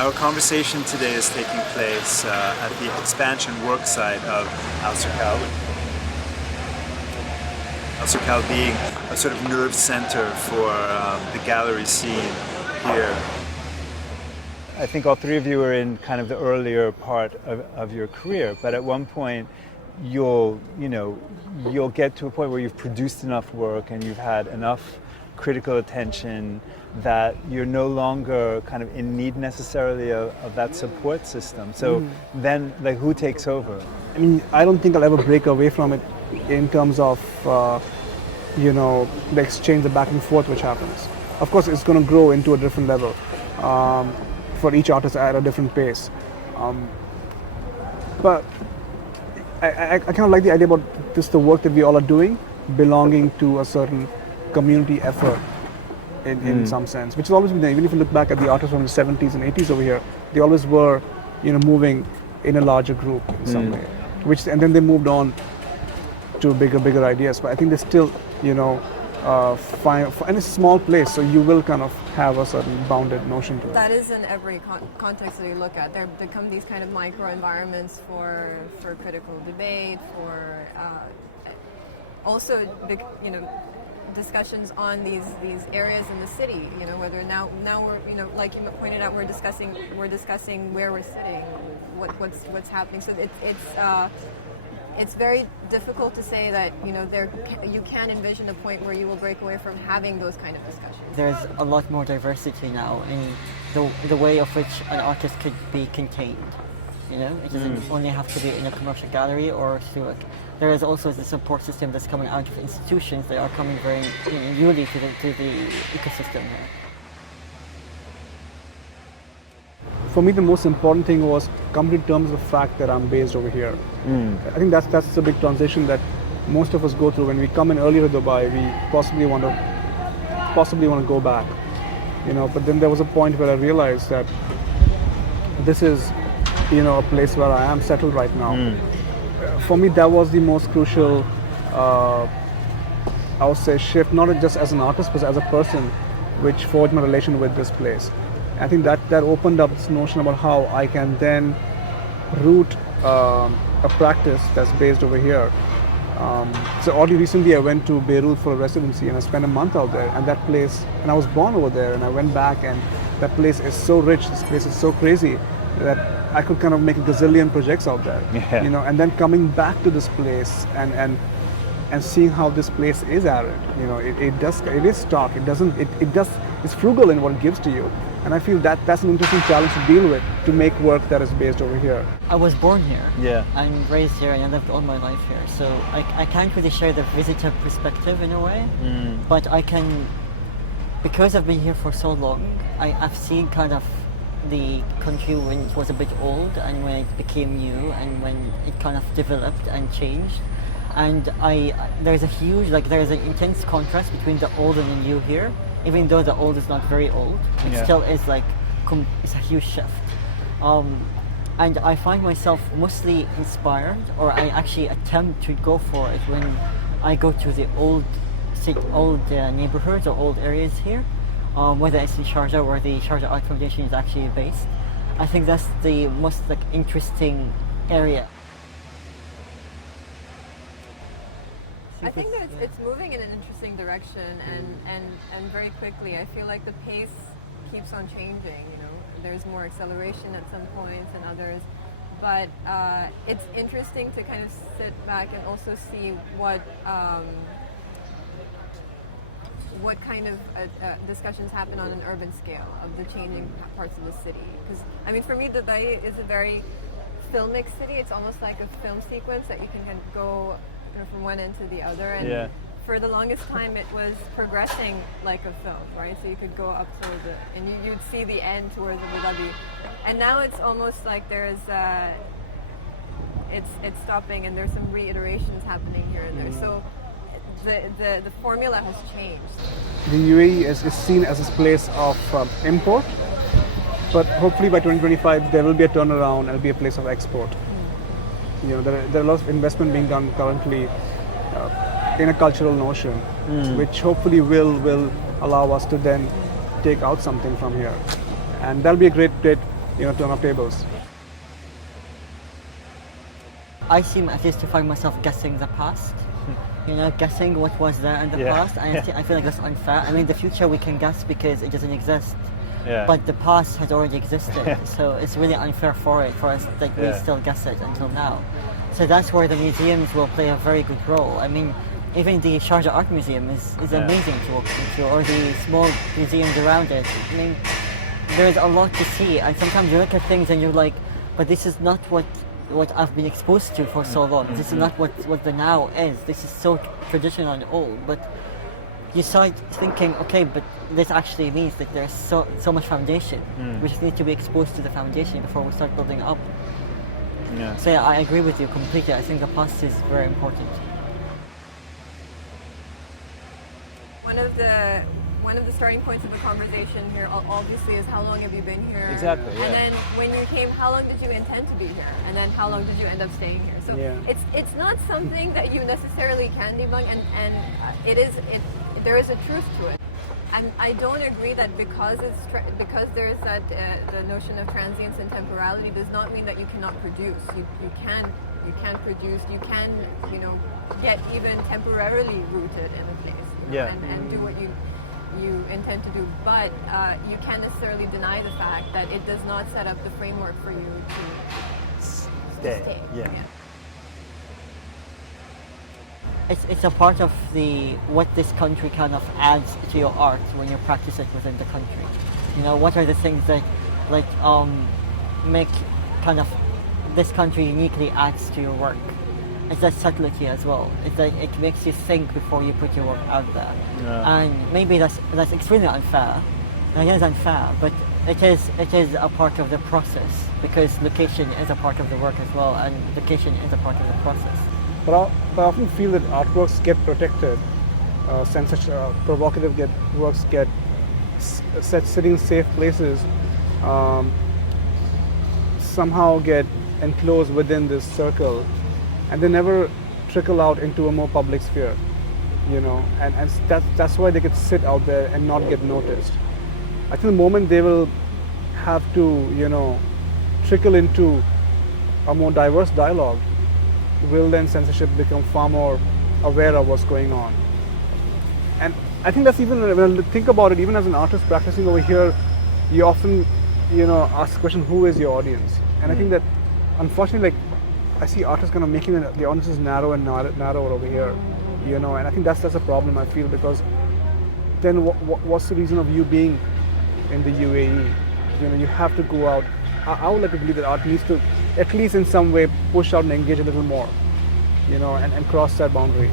Our conversation today is taking place at the expansion work site of Al Serkal. Al Serkal being a sort of nerve center for the gallery scene here. I think all three of you are in kind of the earlier part of your career, but at one point you'll get to a point where you've produced enough work and you've had enough critical attention that you're no longer kind of in need necessarily of that support system. So then, like, who takes over? I mean, I don't think I'll ever break away from it in terms of, the exchange, the back and forth which happens. Of course, it's going to grow into a different level for each artist at a different pace. But I kind of like the idea about the work that we all are doing belonging to a certain community effort in some sense, which has always been there. Even if you look back at the artists from the 70s and 80s over here, they always were, moving in a larger group in some way. And then they moved on to bigger ideas. But I think they still, and it's a small place, so you will kind of have a certain bounded notion to it. That is in every context that you look at. There become these kind of micro environments for critical debate, for also big, discussions on these areas in the city. Whether now we're like you pointed out, we're discussing where we're sitting, what's happening. So it's very difficult to say that you can envision a point where you will break away from having those kind of discussions. There's a lot more diversity now in the way of which an artist could be contained. It doesn't only have to be in a commercial gallery or through there is also the support system that's coming out of institutions that are coming very newly to the ecosystem here. For me, the most important thing was coming to terms with the fact that I'm based over here. I think that's a big transition that most of us go through. When we come in earlier to Dubai, we possibly want to go back, But then there was a point where I realized that this is, a place where I am settled right now. For me, that was the most crucial, I would say, shift, not just as an artist, but as a person, which forged my relation with this place. I think that opened up this notion about how I can then root a practice that's based over here. So only recently I went to Beirut for a residency and I spent a month out there, and that place, and I was born over there, and I went back, and that place is so rich, this place is so crazy that I could kind of make a gazillion projects out there, and then coming back to this place and seeing how this place is arid, it is stark, it's frugal in what it gives to you. And I feel that's an interesting challenge to deal with, to make work that is based over here. I was born here. Yeah. I'm raised here and I lived all my life here. So I can't really share the visitor perspective in a way, but I can, because I've been here for so long, I've seen kind of the country when it was a bit old and when it became new and when it kind of developed and changed. And there's an intense contrast between the old and the new here. Even though the old is not very old, it still is it's a huge shift. And I find myself mostly inspired, or I actually attempt to go for it when I go to the old neighborhoods or old areas here, whether it's in Sharjah where the Sharjah Art Foundation is actually based. I think that's the most interesting area. I think that it's moving in an interesting direction and very quickly. I feel like the pace keeps on changing, There's more acceleration at some points and others. But it's interesting to kind of sit back and also see what kind of discussions happen on an urban scale of the changing parts of the city. Because, for me, Dubai is a very filmic city. It's almost like a film sequence that you can kind of go from one end to the other, and for the longest time it was progressing like a film, right? So you could go up towards it and you'd see the end towards Abu Dhabi, and now it's almost like there's it's stopping and there's some reiterations happening here and there. So the formula has changed. The UAE is seen as this place of import, but hopefully by 2025 there will be a turnaround and it'll be a place of export. There are a lot of investment being done currently in a cultural notion, which hopefully will allow us to then take out something from here, and that'll be a great turn up tables. I seem at least to find myself guessing the past. Guessing what was there in the Yeah. past. And I feel like that's unfair. I mean, the future we can guess because it doesn't exist. Yeah. But the past has already existed, so it's really unfair for us that we Yeah. still guess it until now. So that's where the museums will play a very good role. I mean, even the Sharjah Art Museum is Yeah. amazing to walk into, or the small museums around it. I mean, there's a lot to see, and sometimes you look at things and you're like, but this is not what I've been exposed to for so long. This is not what the now is. This is so traditional and old. But you start thinking, okay, but this actually means that there's so much foundation. We just need to be exposed to the foundation before we start building up. Yeah. So yeah, I agree with you completely. I think the past is very important. One of the starting points of the conversation here obviously is how long have you been here? Exactly, yeah. And then when you came, how long did you intend to be here? And then how long did you end up staying here? So Yeah. it's not something that you necessarily can debunk, and there is a truth to it. And I don't agree that because there is that the notion of transience and temporality does not mean that you cannot produce. You can produce. You can get even temporarily rooted in a place. Yeah. And do what you intend to do, but you can't necessarily deny the fact that it does not set up the framework for you to stay. Yeah. It's a part of what this country kind of adds to your art when you practice it within the country. What are the things that make kind of this country uniquely adds to your work? It's that subtlety as well. It's like it makes you think before you put your work out there. Yeah. And maybe that's extremely unfair. And it is unfair, but it is a part of the process, because location is a part of the work as well, and location is a part of the process. But I often feel that artworks get protected, provocative works get sitting in safe places, somehow get enclosed within this circle, and they never trickle out into a more public sphere, and that's why they could sit out there and not get noticed. I think the moment they will have to, trickle into a more diverse dialogue, will then censorship become far more aware of what's going on. And I think that's even, when I think about it, even as an artist practicing over here, you often, ask the question, who is your audience? And I think that, unfortunately, I see artists kind of making the audiences narrower and narrower over here, and I think that's a problem, I feel, because then what's the reason of you being in the UAE? You have to go out. I would like to believe that art needs to, at least in some way, push out and engage a little more, and cross that boundary.